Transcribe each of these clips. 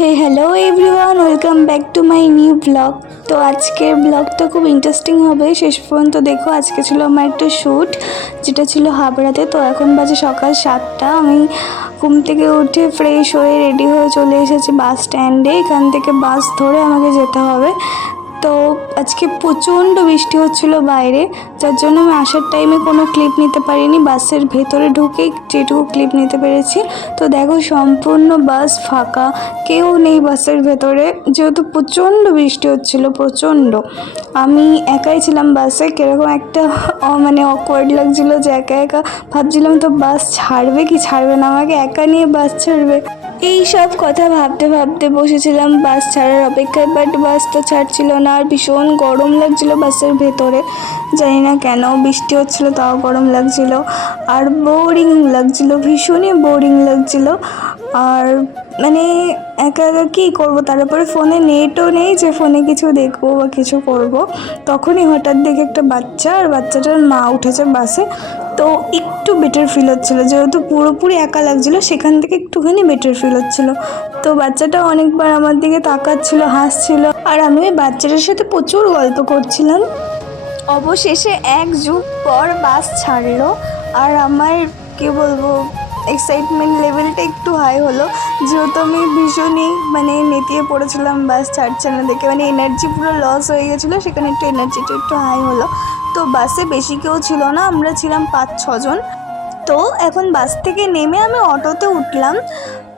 Hello everyone, welcome back to my new blog. তো আজকের ব্লগটা খুব ইন্টারেস্টিং হবে, শেষ পর্যন্ত দেখো। আজকে ছিল আমার একটা শ্যুট, যেটা ছিল হাবড়াতে। তো এখন বাজে সকাল 7টা। আমি ঘুম থেকে উঠে ফ্রেশ হয়ে রেডি হয়ে চলে এসেছি বাস স্ট্যান্ডে। এখান থেকে বাস ধরে আমাকে যেতে হবে। তো আজকে প্রচণ্ড বৃষ্টি হচ্ছিল বাইরে, যার জন্য আমি আসার টাইমে কোনো ক্লিপ নিতে পারিনি। বাসের ভেতরে ঢুকে যেটুকু ক্লিপ নিতে পেরেছি। তো দেখো, সম্পূর্ণ বাস ফাঁকা, কেউ নেই বাসের ভেতরে, যেহেতু প্রচণ্ড বৃষ্টি হচ্ছিল, প্রচণ্ড। আমি একাই ছিলাম বাসে। কীরকম একটা মানে অকওয়ার্ড লাগছিলো যে একা একা ভাবছিলাম তো বাস ছাড়বে কি ছাড়বে না, আমাকে একা নিয়ে বাস ছাড়বে, এই সব কথা ভাবতে ভাবতে বসেছিলাম বাস ছাড়ার অপেক্ষায়। বাট বাস তো ছাড়ছিল না, আর ভীষণ গরম লাগছিল বাসের ভেতরে। জানি না কেন, বৃষ্টি হচ্ছিল তাও গরম লাগছিল, আর বোরিং লাগছিল, ভীষণই বোরিং লাগছিল। আর মানে একা একা কী করবো, তারপরে ফোনে নেটও নেই যে ফোনে কিছু দেখবো বা কিছু করব। তখনই হঠাৎ দেখে একটা বাচ্চা, আর বাচ্চাটার মা উঠেছে বাসে। তো একটু বেটার ফিল হচ্ছিলো, যেহেতু পুরোপুরি একা লাগছিলো, সেখান থেকে একটুখানি বেটার ফিল হচ্ছিলো। তো বাচ্চাটা অনেকবার আমার দিকে তাকাচ্ছিলো, হাসছিল, আর আমি ওই বাচ্চাটার সাথে প্রচুর গল্প করছিলাম। অবশেষে এক যুগ পর বাস ছাড়লো, আর আমার কি বলবো, এক্সাইটমেন্ট লেভেলটা একটু হাই হলো, যেহেতু আমি ভীষণই মানে নেতিয়ে পড়েছিলাম বাস ছাড়ছে না দেখে। মানে এনার্জি পুরো লস হয়ে গেছিলো, সেখানে একটু এনার্জিটা একটু হাই হলো। তো বাসে বেশি কেউ ছিল না, আমরা ছিলাম 5-6 জন। তো এখন বাস থেকে নেমে আমি অটোতে উঠলাম।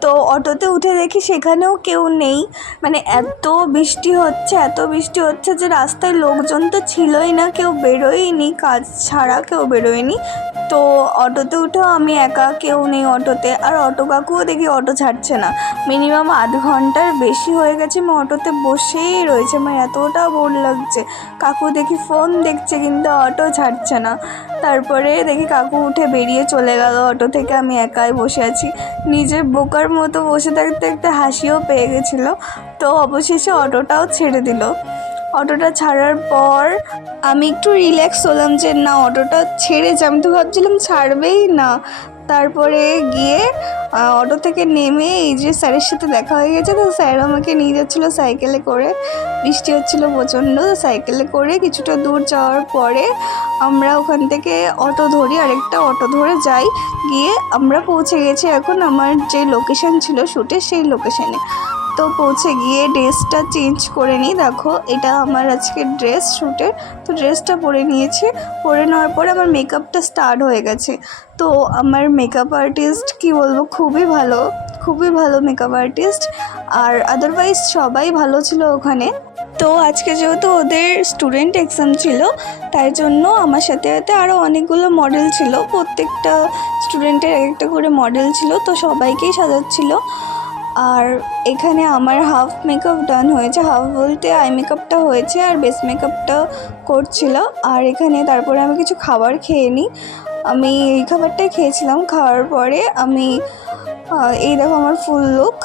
তো অটোতে উঠে দেখি সেখানেও কেউ নেই। মানে এত বৃষ্টি হচ্ছে, এত বৃষ্টি হচ্ছে যে রাস্তায় লোকজন তো ছিলই না, কেউ বেরোয়নি, কাজ ছাড়া কেউ বেরোয়নি। তো অটোতে উঠেও আমি একা, কেউ নেই অটোতে। আর অটো কাকুও দেখি অটো ছাড়ছে না। মিনিমাম আধ ঘন্টার বেশি হয়ে গেছে আমি অটোতে বসেই রয়েছে, আমার এতটা বোর লাগছে। কাকু দেখি ফোন দেখছে, কিন্তু অটো ছাড়ছে না। তারপরে দেখি কাকু উঠে বেরিয়ে চলে গেল অটো থেকে, আমি একাই বসে আছি। নিজের বোকার মতো বসে থাকতে একটা হাসিও পেয়ে গেছিলো। তো অবশেষে অটোটাও ছেড়ে দিল। অটোটা ছাড়ার পর আমি একটু রিল্যাক্স হলাম যে না, অটোটা ছেড়েছে। আমি তো ভাবছিলাম ছাড়বেই না। তারপরে গিয়ে অটো থেকে নেমে এই যে স্যারের সাথে দেখা হয়ে গেছে। তো স্যার আমাকে নিয়ে যাচ্ছিলো সাইকেলে করে, বৃষ্টি হচ্ছিলো প্রচণ্ড। সাইকেলে করে কিছুটা দূর যাওয়ার পরে আমরা ওখান থেকে অটো ধরি, আরেকটা অটো ধরে যাই। গিয়ে আমরা পৌঁছে গেছি এখন আমার যে লোকেশন ছিল শ্যুটের, সেই লোকেশানে। তো পৌঁছে গিয়ে ড্রেসটা চেঞ্জ করে নিই। দেখো, এটা আমার আজকের ড্রেস শ্যুটের। তো ড্রেসটা পরে নিয়েছি। পরে নেওয়ার পরে আমার মেকআপটা স্টার্ট হয়ে গেছে। তো আমার মেকআপ আর্টিস্ট কী বলবো, খুবই ভালো, খুবই ভালো মেকআপ আর্টিস্ট। আর আদারওয়াইজ সবাই ভালো ছিল ওখানে। তো আজকে যেহেতু ওদের স্টুডেন্ট এক্সাম ছিল, তাই জন্য আমার সাথে সাথে আরও অনেকগুলো মডেল ছিল। প্রত্যেকটা স্টুডেন্টের এক একটা করে মডেল ছিল, তো সবাইকেই সাজাচ্ছিল। আর এখানে আমার হাফ মেকআপ ডান হয়েছে, হাফ বলতে আই মেকআপটা হয়েছে আর বেস মেকআপটা করছিল। আর এখানে তারপরে আমি কিছু খাবার খেয়ে নিই। আমি এই খাবারটাই খেয়েছিলাম। খাওয়ার পরে আমি এই দেখো আমার ফুল লুক।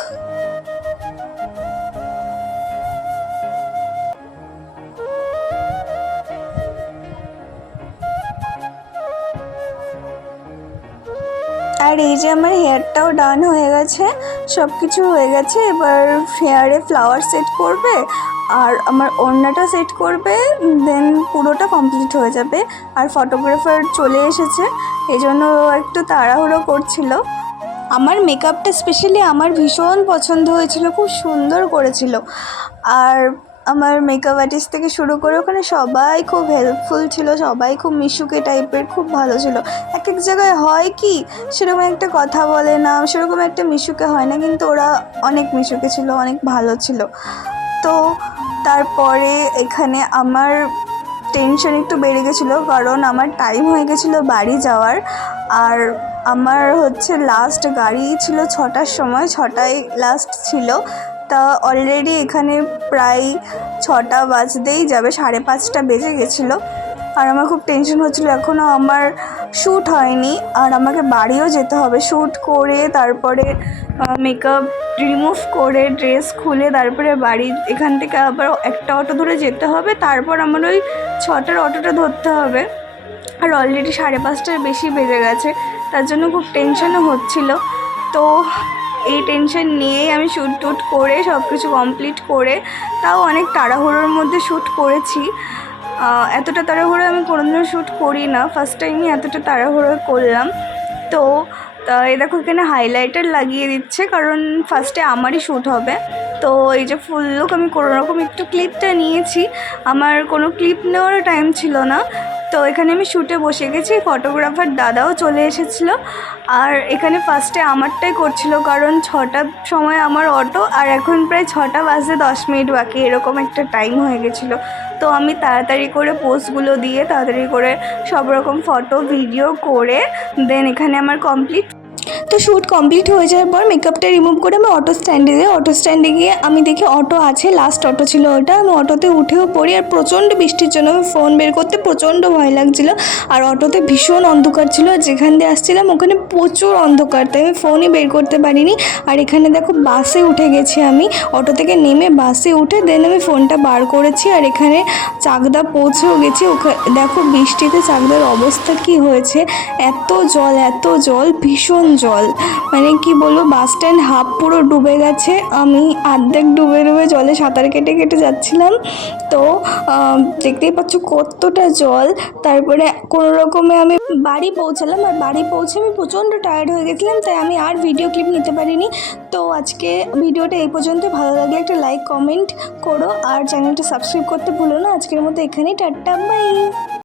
আর এই যে আমার হেয়ারটাও ডান হয়ে গেছে, সব কিছু হয়ে গেছে। এবার হেয়ারে ফ্লাওয়ার সেট করবে, আর আমার ওড়নাটা সেট করবে, দেন পুরোটা কমপ্লিট হয়ে যাবে। আর ফটোগ্রাফার চলে এসেছে, এই জন্য একটু তাড়াহুড়ো করছিল। আমার মেকআপটা স্পেশালি আমার ভীষণ পছন্দ হয়েছিল, খুব সুন্দর করেছিল। আর আমার মেকআপ আর্টিস্ট থেকে শুরু করে ওখানে সবাই খুব হেল্পফুল ছিল, সবাই খুব মিশুকে টাইপের, খুব ভালো ছিল। এক এক জায়গায় হয় কি, সেরকম একটা কথা বলে না, সেরকম একটা মিশুকে হয় না, কিন্তু ওরা অনেক মিশুকে ছিল, অনেক ভালো ছিল। তো তারপরে এখানে আমার টেনশন একটু বেড়ে গেছিলো, কারণ আমার টাইম হয়ে গেছিলো বাড়ি যাওয়ার। আর আমার হচ্ছে লাস্ট গাড়ি ছিল 6টার সময়, 6টায় লাস্ট ছিল। তা অলরেডি এখানে প্রায় 6টা বাজতেই যাবে, 5:30 বেজে গেছিলো। আর আমার খুব টেনশন হচ্ছিলো, এখনও আমার শ্যুট হয়নি, আর আমাকে বাড়িও যেতে হবে। শ্যুট করে তারপরে মেকআপ রিমুভ করে ড্রেস খুলে তারপরে বাড়ি, এখান থেকে আবার একটা অটো ধরে যেতে হবে। তারপর আমার ওই 6টার অটোটা ধরতে হবে। আর অলরেডি 5:30টার বেশি বেজে গেছে, তার জন্য খুব টেনশনও হচ্ছিল। তো এই টেনশন নিয়েই আমি শ্যুট টুট করে সব কিছু কমপ্লিট করে, তাও অনেক তাড়াহুড়োর মধ্যে শ্যুট করেছি। এতটা তাড়াহুড়ো আমি কোনোদিনও শ্যুট করি না, ফার্স্ট টাইমই এতটা তাড়াহুড়ো করলাম। তো এই দেখো এখানে হাইলাইটার লাগিয়ে দিচ্ছে, কারণ ফার্স্টে আমারই শ্যুট হবে। তো এই যে ফুল লুক আমি কোনোরকম একটু ক্লিপটা নিয়েছি, আমার কোনো ক্লিপ নেওয়ার টাইম ছিল না। তো এখানে আমি শ্যুটে বসে গেছি, ফটোগ্রাফার দাদাও চলে এসেছিলো। আর এখানে ফার্স্টে আমারটাই করছিল, কারণ 6টার সময় আমার অটো, আর এখন প্রায় 6টা বাজতে 10 মিনিট বাকি, এরকম একটা টাইম হয়ে গেছিলো। তো আমি তাড়াতাড়ি করে পোস্টগুলো দিয়ে তাড়াতাড়ি করে সব রকম ফটো ভিডিও করে দেন এখানে আমার কমপ্লিট। তো শ্যুট কমপ্লিট হয়ে যাওয়ার পর মেকআপটা রিমুভ করে আমি অটো স্ট্যান্ডে গিয়ে আমি দেখি অটো আছে, লাস্ট অটো ছিল ওটা। আমি অটোতে উঠেও পড়ি, আর প্রচণ্ড বৃষ্টির জন্য আমি ফোন বের করতে প্রচণ্ড ভয় লাগছিলো। আর অটোতে ভীষণ অন্ধকার ছিল, আর যেখান দিয়ে আসছিলাম ওখানে প্রচুর অন্ধকার, তাই আমি ফোনই বের করতে পারিনি। আর এখানে দেখো বাসে উঠে গেছি, আমি অটো থেকে নেমে বাসে উঠে দেন আমি ফোনটা বার করেছি। আর এখানে চাকদা পৌঁছেও গেছি। দেখো বৃষ্টিতে চাকদার অবস্থা কি হয়েছে, এত জল, ভীষণ জল, মানে কি বলবো, বাস স্ট্যান্ড হাফ পুরো ডুবে গেছে। আমি অর্ধেক ডুবে জলে সাঁতার কেটে যাচ্ছিলাম। তো দেখতেই পাচ্ছ কতটা জল। তারপরে কোনো রকমে আমি বাড়ি পৌঁছালাম, আর বাড়ি পৌঁছে আমি প্রচণ্ড টায়ার্ড হয়ে গেছিলাম, তাই আমি আর ভিডিও ক্লিপ নিতে পারিনি। তো আজকে ভিডিওটা এই পর্যন্ত, ভালো লাগলে একটা লাইক কমেন্ট করো, আর চ্যানেলটা সাবস্ক্রাইব করতে ভুলো না। আজকের মতো এখানেই, টাটা বাই।